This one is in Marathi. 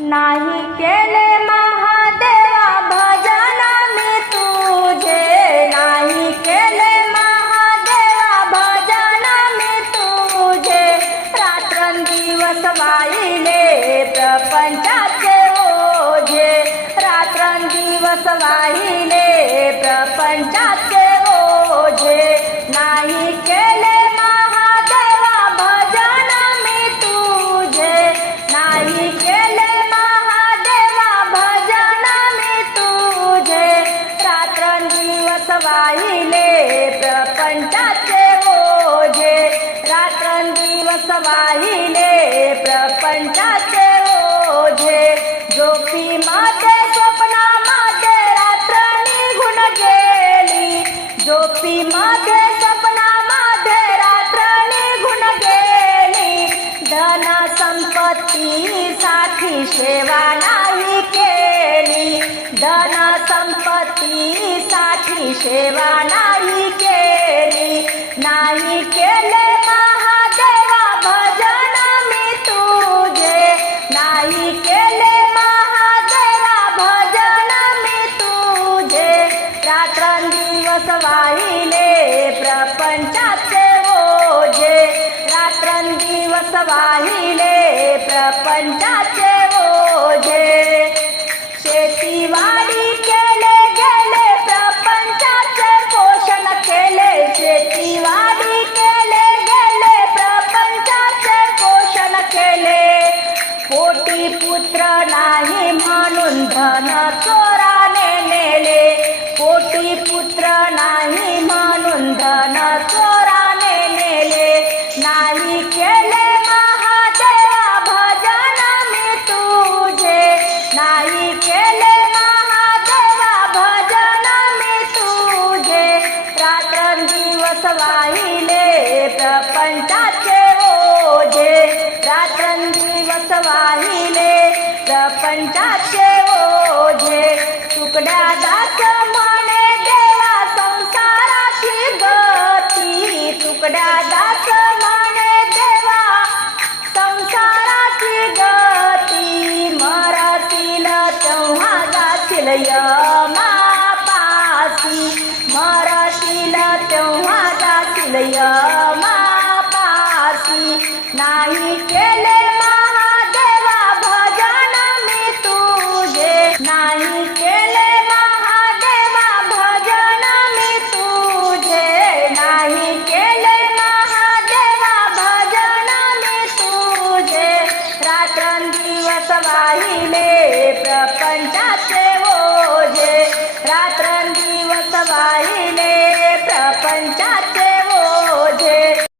नाही केले महादेवा भजन मी तुझे. नाही केले महादेवा भजन मी तुझे. रात्रंदिवस वाहिले प्रपंचाचे ओझे. रात्रंदिवस वाहिले प्रपंचाचे ओझे. नाही केले वाहिले प्रपंचाचे ओझे. रात्रंदिवस वाहिले प्रपंचाचे ओझे. झोपी स्वप्ना माते रात्र निघून गेली. झोपी स्वप्ना माते रात्र निघून गेली. धन संपत्ती साठी सेवा नाही केली. धन संपत्ती सेवा नाही केली नाही केले महादेवा भजन मी तुझे. नाही केले महादेवा भजन मी तुझे. रात्रंदिवस वाहिले प्रपंचाचे ओझे. रात्रंदिवस वाहिले प्रपंचाचे चोराने नेले नाही केले महादेवा भजन मी तुझे. नाही केले महादेवा भजन मी तुझे. रात्रंदिवस वाहिले प्रपंचाचे ओझे. रात्रंदिवस वाहिले प्रपंचाचे ओझे. तुकड्या दास गती दास म्हणे देवा संसाराची गती मरतील तेव्हा जाशील यमापासी मरतील तेव्हा जाशील यमापासी. नाही सवाहिले प्रपंचात